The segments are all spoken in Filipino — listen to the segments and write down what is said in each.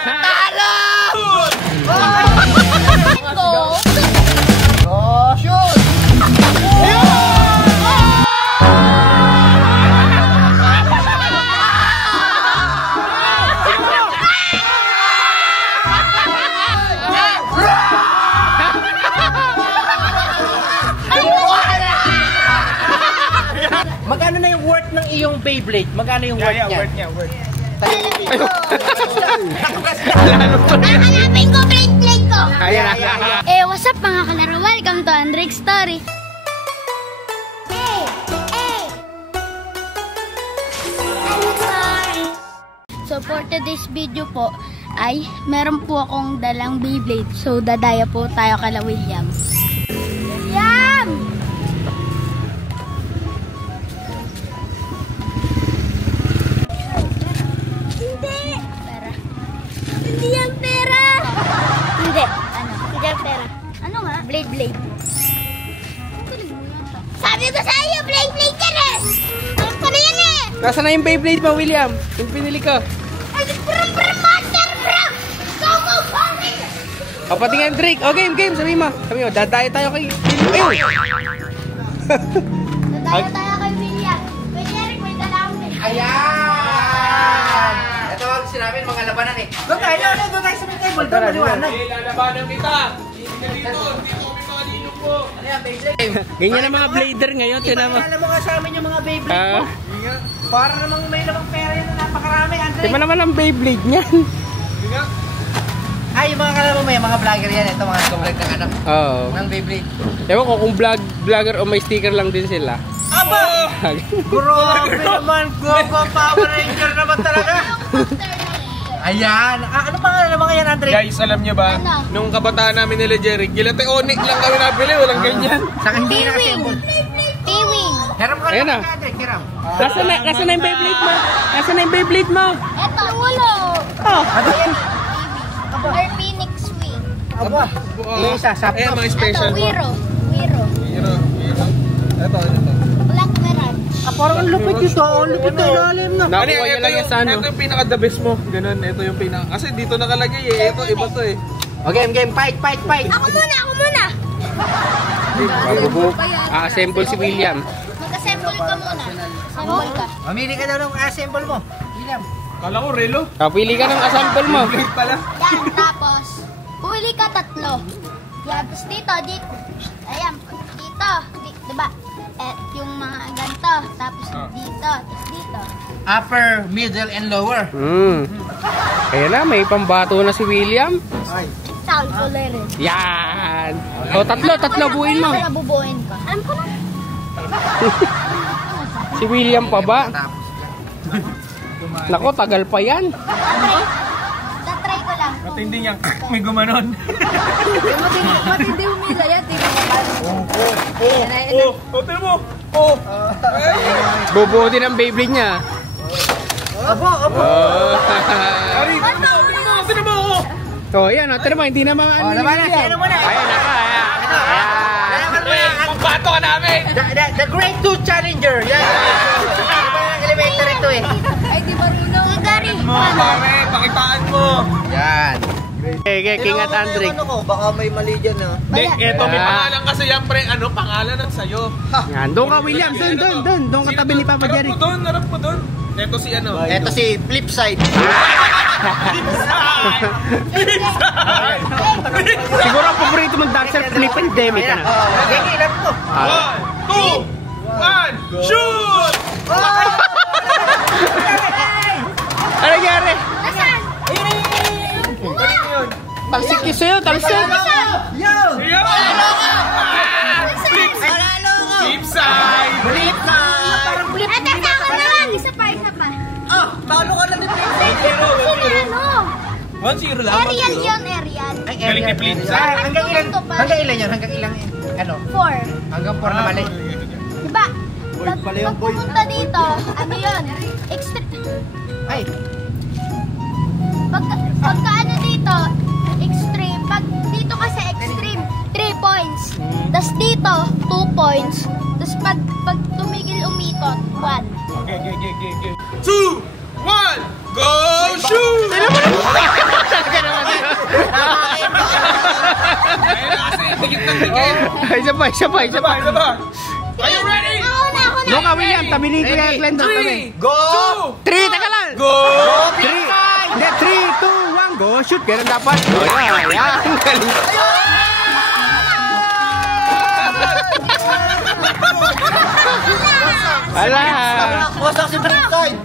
Talo! Oh, shoot! Magkano na yung worth ng iyong Beyblade? Magkano yung worth niya? Worth niya, worth. Hanapin ko Beyblade ko! Ayan. What's up mga kalaro? Welcome to Andrix Story. So for today's video po ay meron po akong dalang Beyblade. So dadaya po tayo kala William. William! Hindi! Pera. Hindi yan pera! Hindi. Ano? Hindi yan pera. Ano nga? Blade. Sabi ko sa iyo, Blade ka na! Alam ko na yan eh! Nasaan na yung Beyblade mo, William? Yung pinili ko. Ay, brum, monster, brum! Go, pangin! O, patingin, Drake. O, game. Sabi mo, dadayo tayo kay... Ayun! Dadaya tayo kay William. William, may dala akong Beyblade. Ayan! Ito ang sinabi mga labanan eh. Doon tayo sa may table. Doon maliwanag. Lalabanan kita. Hindi ka dito. Hindi mo kami mga ninong po. Ano yan, Beyblade? Ganyan ang mga blader ngayon, tinama. Alam mo nga sa amin yung mga Beyblade mo. Para namang may lamang pera yan na napakarami, Andre. Di ba naman ang Beyblade niyan? Ay, yung mga kalamo mo, yung mga vlogger yan. Ito mga vlog ng ano. Oo. Ng Beyblade. Ewan ko kung vlogger o may sticker lang din sila. Aba! Grabe naman, Gogo Power Ranger naman talaga. Ayan. Ano pangalan ng mga yan, Andre? Guys, alam nyo ba? Ano? Nung kabataan namin nila Jerry, Gilate Onyx lang kami nabili. Walang ganyan. Saka hindi naka-symbol. P-Wing. Hiram ka Ayan lang, na. Andre. Hiram. Nasaan na yung Beyblade mo? Nasaan na yung Beyblade mo? Eto, ulo. Oh. Or Phoenix Wing. Aba. Yung isa, sabi Ayan, ko. mga special Eto, mo. Wiro. Hero. Ito. Black Mirage. Parang ang lupit ito. Ang lupit na ilalim na. Nakuha niya lang yan sa ano. Ito yung pinaka-the best mo. Ganun, ito yung pinaka... Kasi dito nakalagay eh. Ito, iba to eh. Okay, game. Fight. Ako muna. Assemble si William. Mag-assemble ka muna. Assemble ka. Mamili ka daw ng assemble mo. William. Kala ko, relo. Pili ka ng assemble mo. Blade pala. Yan, tapos, pumili ka 3. Yan, tapos dito. Ayan, dito. Diba? Yung mga ganito. Tapos dito. Upper, middle, and lower. Kaya na, may pambato na si William. Sound rin. Yan. O, tatlo buuin mo. Ano bubuin ko? Alam ko na. Si William pa ba? Nako, tagal pa yan. Tatry ko lang. Matindi niya. May gumanon. Matindi humila yan. Tignan mo. Bubuo din ang Beyblade niya. Abo. Ari, tignan mo. O, yan. Tignan mo, hindi naman ano. Labanan, sino muna? Ayan. Pambato ka namin. The Great Tooth Challenger. Yan. Elementary ito eh. Ay, di marunong. Gary. Pare, pakitaan mo. Yan. Okay, King at Andrick. Ano ko? Baka may mali dyan ah. Hindi, eto may pangalan kasi yan pre. Ano, pangalan ng sayo. Yan, doon ka William. Doon ka tabi ni Papa Jerry. Harap mo doon. Ito si ano. Ito si Flipside. Siguro ang paborito mong dancer, Flip and Demi ka na. Okay, ilan ko? 1, 2, 1, shoot! Ano nangyari? Nasaan? Talsik kiss sa'yo, talsik. Yo! Flip side! Flip na! Parang flip. Ay, teka ka na lang. Isa pa. Talo ka na din. Sino ano? 1-0 lang. Ariel yun, Ariel. Galing ni Flipside. Hanggang ilan yun? Hanggang ilang ano? 4. Hanggang 4 na mali. Diba? Pag pumunta dito, ano yun? Ay. Pagka ano dito, extreme. Pag dito kasi extreme, 3 points. Tapos dito, 2 points. Tapos pag tumigil umikot, 1. Okay. 2, 1, go shoot! Isa pa. Are you ready? Ako na. Go ka, William. Tabili ko yung Glendon. 3, Go! 3, teka lang. go! 3, 2, 1, go. Shoot, ganun dapat. Oh, yan. Galing. Ala. Wasak si Drake side.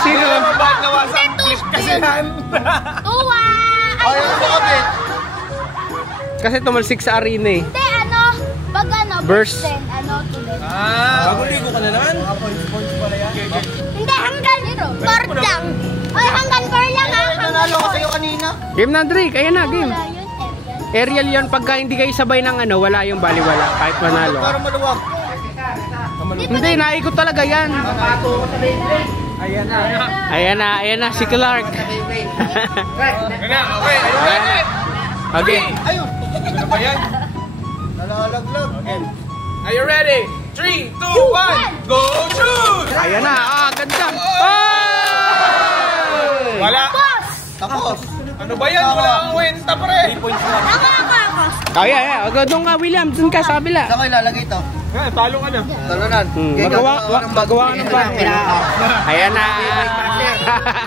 Sino? Bakit nawasak? Click kasi yan. Tuwa. Ayaw mo kami. Kasi tumalsik sa arena eh. Hindi, pag Burst. then, tuloy. Bagong ligo ka na naman. Hindi, hanggang 4 lang. Ay, hanggang 4 lang ha. Nanalo ko sa'yo kanina. Game na, Drake. Ayan na, game. Wala yun, Aerial yon. Pagka hindi kayo sabay ng wala yung baliwala. Kahit manalo. Para maluwag. Hindi, naikot talaga yan. Ayan na, si Clark. Yan na, okay. Are you ready? Okay. Ayun. Ano ba yan? Nalalaglag. Are you ready? 3, 2, 1, go shoot! Ayan na, ganda. Wala. Boss! Tapos. Ano ba yan? Wala kang kwenta, pre. 3 points lang. Ako. Ayan. Doon ka, William. Doon ka sa kabila. Saan ko ilalagay ito? Talo ka na. Talunan. Magawa ka ng bago. Ayan na.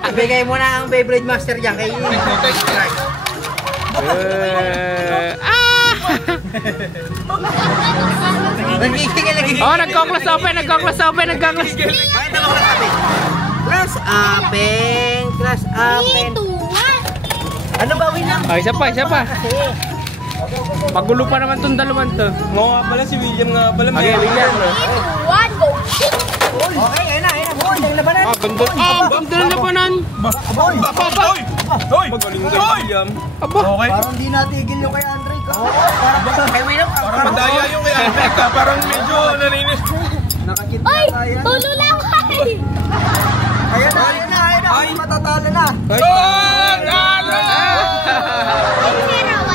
Ibigay mo na ang Beyblade Master dyan kay Oh, nagko-close open. Class open. 3, 2, 1. Ano ba, William? Isa pa. Magulo pa naman tong dalawang to. Oo nga pala, si William nga pala. Okay, William. 3, 2, 1, go. Okay, ayun na. Boy, ang labanan. Ganda na labanan. Boy. Hoy! Magaling ka, William. Aba. Okay. Parang di natigil yung kay Andre. Parang kay William. Parang madaya yung kay Andre ka. Parang medyo naninis. Nakakita Ay, tayo. tulo lang. Ayun na. Matatalo na.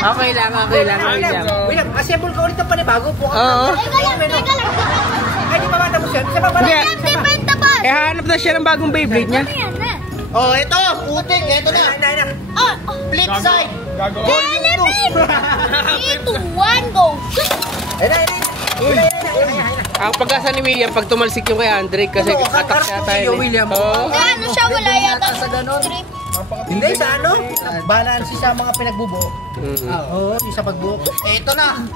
Okay lang, William. William, assemble ka ulit ng panibago. Oo. Teka lang. Ay, di ba matapos yan? Isa pa pala. Hindi. Different na boss. Hanap na siya ng bagong Beyblade niya. Ano yan na? Oh, ito. Putik. Ito na. Flip side. Galamig! 3, 2, 1, go. Ayun na. Ang pag-asa ni William, pag tumalsik yung kay Andre, kasi attack siya tayo. William. Oo. Ano siya, wala yata Sa ganon. strip. Hindi, sa ano? Balance sa mga pinagbubuo. Oo, yung sa pagbuo. Ito na.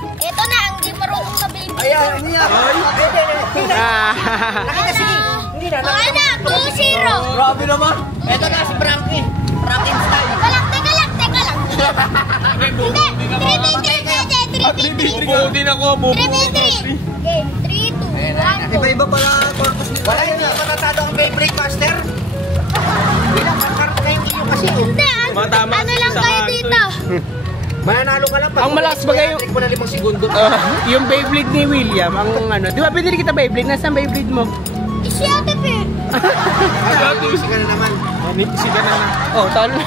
Ito na, ang di marunong na baby. Ayan, hindi na. Hindi na. Nakita, sige. Hindi na. Okay na, 2-0. Grabe naman. Ito na, si Frankie. Frankie style. Teka lang. Hindi, 3v3. Buo din ako. 3v3. Game, 3, 2, 1, go. Iba-iba pala purpose nito. Wala yun, hindi matatado ang Beyblade Master. Bilang, ang karoon na yung iyo kasi. Hindi, Matama ano lang sa kayo kanto. dito? Mananalo ka lang. Ang malakas bagay yung- Mo na 5 segundo. Yung Beyblade ni William, ang di ba pinili kita Beyblade? Nasaan Beyblade mo? Si Ate Pe. Easy ka na naman. Sige na. Oh, talo. 3-0.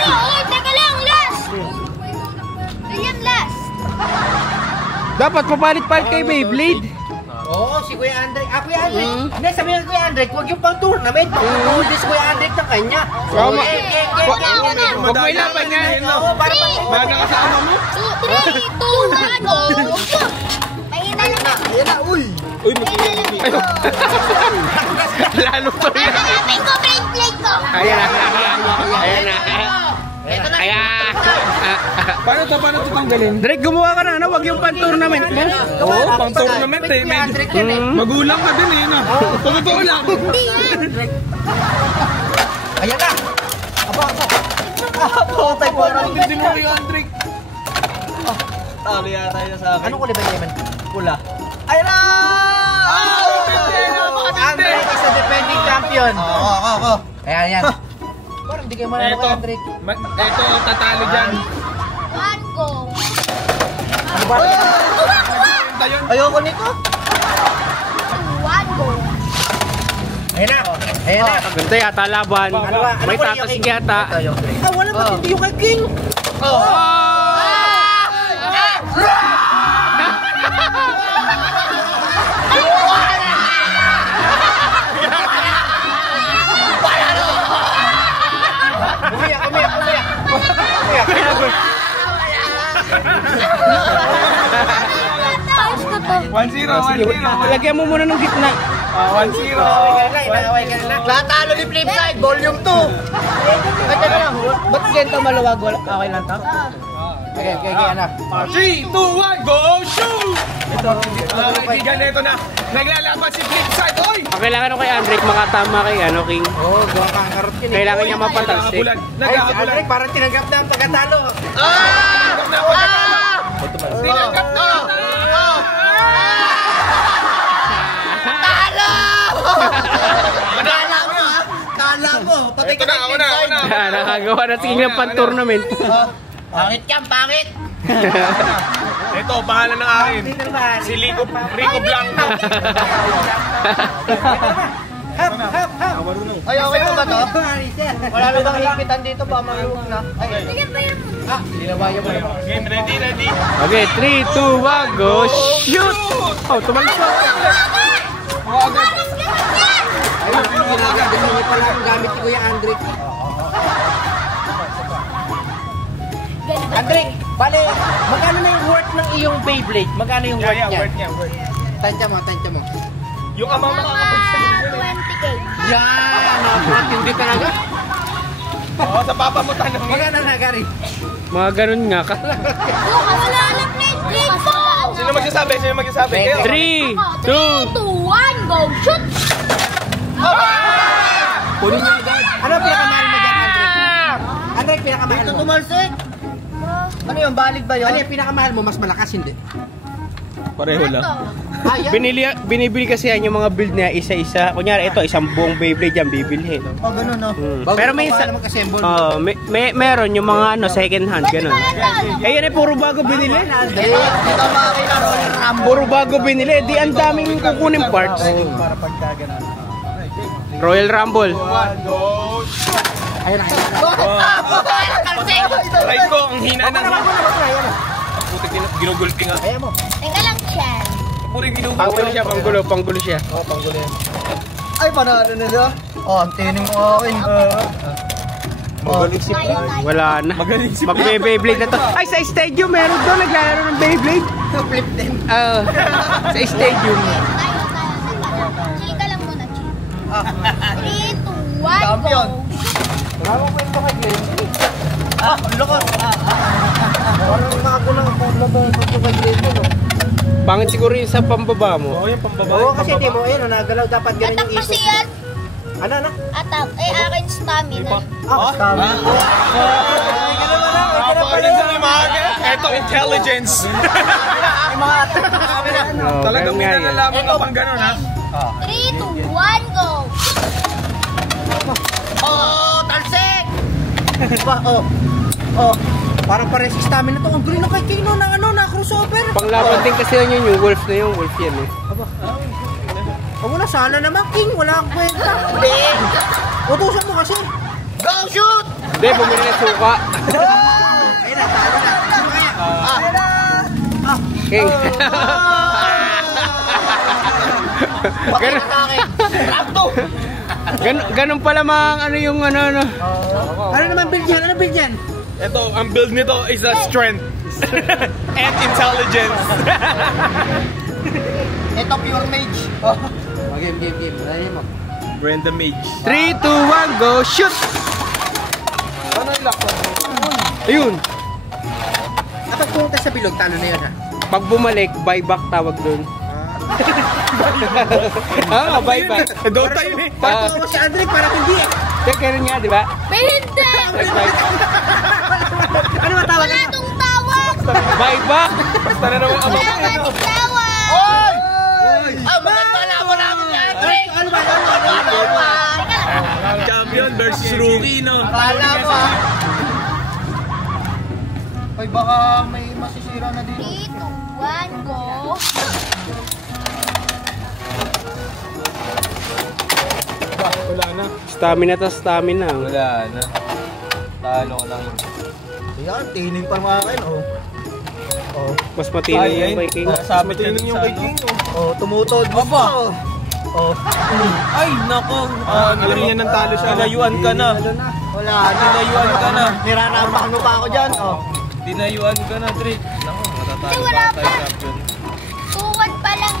Oh, teka lang, last. William last. Dapat papalit-palit kay Beyblade. Oo, si Kuya Andre. Kuya Andre. Hindi, sabi ng Kuya Andre, huwag yung pang-tournament. Pang-tournament si Kuya Andre ng kanya. Tama. Ako na. Huwag mo ilaban niya. Oo, para Baga kasama mo? 3, 2, 1, go. Mahina lang. Ayan na, uy. Uy, Mahina lang. Lalo pa rin. Hanapin ko, plate ko. Ayan na. Ayan. Paano to tanggalin? Drake, gumawa ka na. Huwag yung pan-tournament mo. Oo, pang tournament eh. Kuya Andre yan eh. Magulang ka din eh. No? Totoo lang. Hindi yan. Ayan na. Abo. Tayo po. Hindi mo kayo, Andre. Talo yata yun sa akin. Anong kulay ba naman? Pula. Ayan na! Andre is a defending champion. Oo. Ayan. Parang hindi kayo manalo kay Andre. Ito, tatalo dyan. 1, go. Ano ba? Ayoko nito. 1, go. Ayan na. Ganda yata laban. Ano ba? May tatasig yata. Wala ba hindi yung kay King? Umiyak. 1-0. Lagyan mo muna ng gitna. 1-0. Latalo ni Flipside, volume 2. Ay, teka lang. Ba't ganito maluwag? Okay lang to? Okay, anak. 3, 2, 1, go shoot! Ito, ito na. Naglalaban si Flipside, oy! Kailangan kay Andrick makatama kay King. Oo, gawa kang karot yun eh. Kailangan niya mapatalsik. Ay, si Andrick parang tinanggap na ang pagkatalo. Tinanggap na! Kala mo, pati ka Ako na. Nakagawa na sige ng pan-tournament. Pangit yan, pangit! Ito, bahala ng akin. Si Rico Blanco. Hap! Ay, okay pa ba to? Wala na bang higpitan dito ba? Maluwag na. Ay, ginawayo mo naman. Game, ready? Okay, 3, 2, 1, go shoot! Oh, tumalsok. Ayun, ginagad. Hindi pala ang gamit ni Kuya Andrick. Andrick, bale, magkano na yung worth ng iyong Beyblade? Magkano yung worth niya? Worth. Tansya mo. Yung amang makakapagsabi. 20K. Yan! Hindi talaga. Oo, sa papa mo tanong. Magkano na, Gary? Mga ganun nga ka. Wala na plate po. Sino magsasabi? 3, 2, 2, 1, go shoot! Punin niyo agad. Ano ang pinakamahal mo dyan, Andrick? Andrick, pinakamahal mo? Tumalsik. Ano yung valid ba yun? Ano yung pinakamahal mo? Mas malakas, hindi? Pareho lang. binibili kasi yan yung mga build niya isa-isa. Kunyari ito, isang buong Beyblade yan bibilhin. Oh, ganun, no? Pero may isa, meron yung mga second hand, ganun. Eh yan puro bago binili. Dito makakita Royal Rumble. Puro bago binili, di ang daming kukunin parts. Para pagkaganan. Royal Rumble. Ayun. Try ko, ang hina ng putik ginugulpi nga. Ayaw mo. Teka lang, Chan. Putik ginugulpi. Panggulo siya. Oh, panggulo yan. Ay, panalo na siya. Oh, ang tining mo akin. Magaling si Wala na. Magaling si Magbe-Beyblade na to. Ay, sa stadium meron doon naglalaro ng Beyblade. Flip them. Sa stadium. Chill ka lang muna, chill. 3, 2, 1, Champion. go! Wala mo kwento kay Glenn. Loko. Parang makakulang ako na ba yung kwento kay Glenn, no? Pangit siguro yung sa pambaba mo. Oo, yung pambaba. Oo, kasi di mo, ayun, nagalaw dapat ganun Atak yung kasi isip. yan. Ano? Atak. Akin stamina. Tama. Ito, intelligence. Talagang may nalalaman ka pang gano'n, ha? 3, 2, 1, go! Oh, talsik! Parang pares sa stamina to. Ang green na kay Kino na crossover. Panglaban din kasi yun yung wolf na yung wolf yan eh. Wala, sana naman, King. Wala akong kwenta. Hindi. Utusan mo kasi. Go shoot! Hindi, bumili na suka. Ayun na, talo na. Ano kaya? Ayun na! King. Bakit sa akin? Rapto! Ganun pala mga yung ano. Ano naman build yan? Ano build yan? Ito, ang build nito is a strength and intelligence. Ito pure mage. Game. Ayun mo. Brenda Mage. 3, 2, 1, go shoot! Ano yung lock? Ayun. Kapag pumunta sa bilog, talo na yun, ha? Pag bumalik, buyback tawag doon. Buyback. Dota yun eh. Parang tumawa si Andrick, parang hindi eh. Ganun nga, di ba? Hindi! Ano matawag? Wala tong tawag! Buyback! Basta na naman ang Wala tong tawag! Maganda na mo namin si Andrick! Ano ba? champion versus rookie, no? Kala mo, ha? Ay, baka may masisira na dito. 3, 2, 1, go! Wala na. Stamina. Wala na. Talo ko lang. Ayan, tining pa mga akin, oh. Mas matindi yung kay King. Sabi tining yung kay King, Oh, tumutod mo pa. Oh. Ay, nako. Alam niya ng talo siya. Dinayuan ka na. Wala na. Dinayuan ka na. Nirarampakan mo pa ako dyan, oh. Dinayuan ka na, Drake. Nako, Kasi matatalo wala pa tayo pa. champion. Tuwad pa lang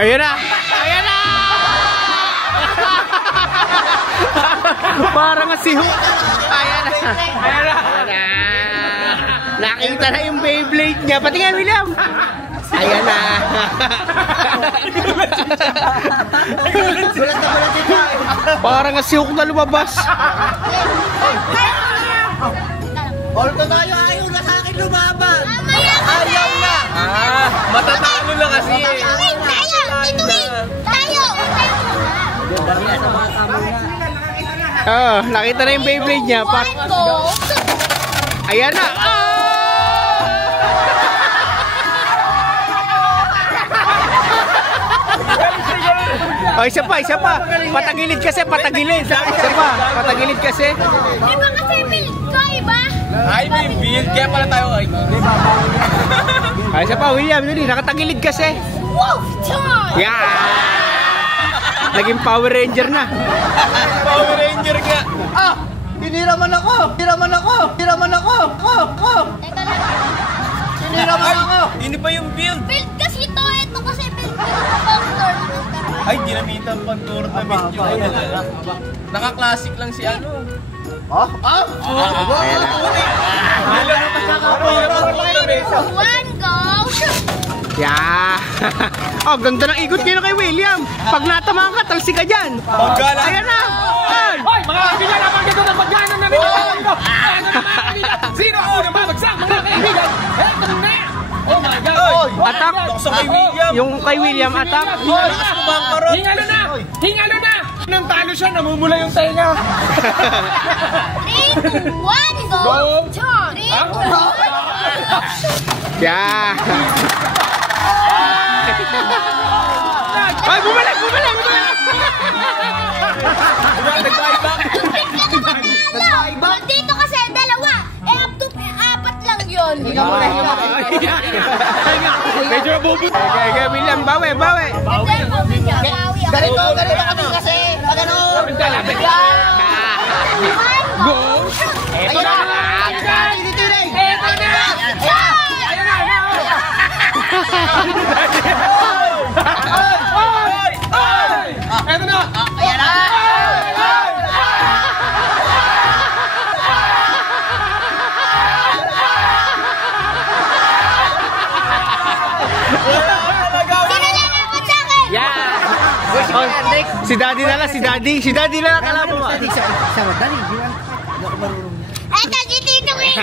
Ayan na! Ayan na! Parang si Hook. Ayan na! Ayan na! Nakita na yung Beyblade niya. Pati nga, William! Ayan na! Parang si Hook na lumabas. Olto tayo, ayaw na sa akin lumaban. Ayaw na. Matatalo na kasi eh. Oh, nakita na yung Beyblade niya. Ayan na! Oh, isa pa, isa pa. Patagilid kasi, patagilid. Isa pa, patagilid kasi. Di ba kasi build ko, iba? Ay, may build. Kaya pala tayo ay. Ay, isa pa, William. Yun, nakatagilid kasi. Wolf time! Yeah! Naging Power Ranger na. Power Ranger nga. Ah! Tiniraman ako! Tiraman ako! Tiraman ako! Teka lang. Tiniraman ako! Hindi pa yung build. Build kasi ito. Ito kasi build ko sa Doctor. Ay, ginamitan pang tournament yung naka-classic lang si ano. One, go! Yeah! Oh, ganda ng ikot ngayon kay William. Pag natamaan ka, talsi ka dyan. Paggala. Ayan na! Hoy, mga kaibigan, napag ito ng pagkano na rin ito. Ano na mga kaibigan? Sino ang unang babagsak, mga kaibigan? Eto na! Oh my God! Attack! Sa kay William. Yung kay William, attack. Hingalo na! Hingalo na! Nang talo siya, namumula yung tenga. 3, 2, 1, go! 3, 2, 1. Yeah! Ay, bumalik! Bumalik! Dito kasi dalawa. Up to 4 lang yun. Medyo nabubot. Okay, William, bawi, bawi. Ganito kami kasi. Pagano. Go! Eto na! Eto na! Eto na! Ayan na! Yeah! Oh, si Daddy na lang, si Daddy. Si Daddy na lang kalaban mo. Sa madali, di ba? Hindi ako marunong. Eto, dito eh.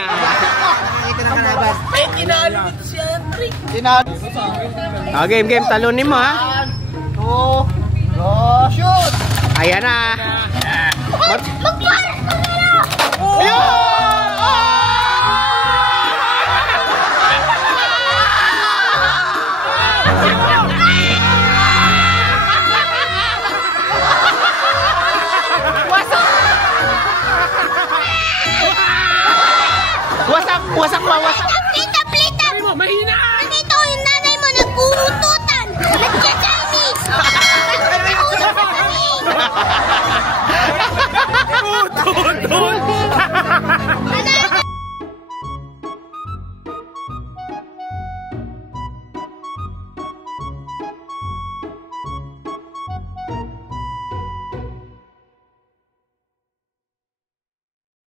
Ito na kalaban. Ay, tinalo nito si Andre. Tinalo. Oh, game, game. Talunin mo, ha? 2, go, shoot! Ayan na. Magparas ka na lang. Wasak, wasak pa, wasak. Dito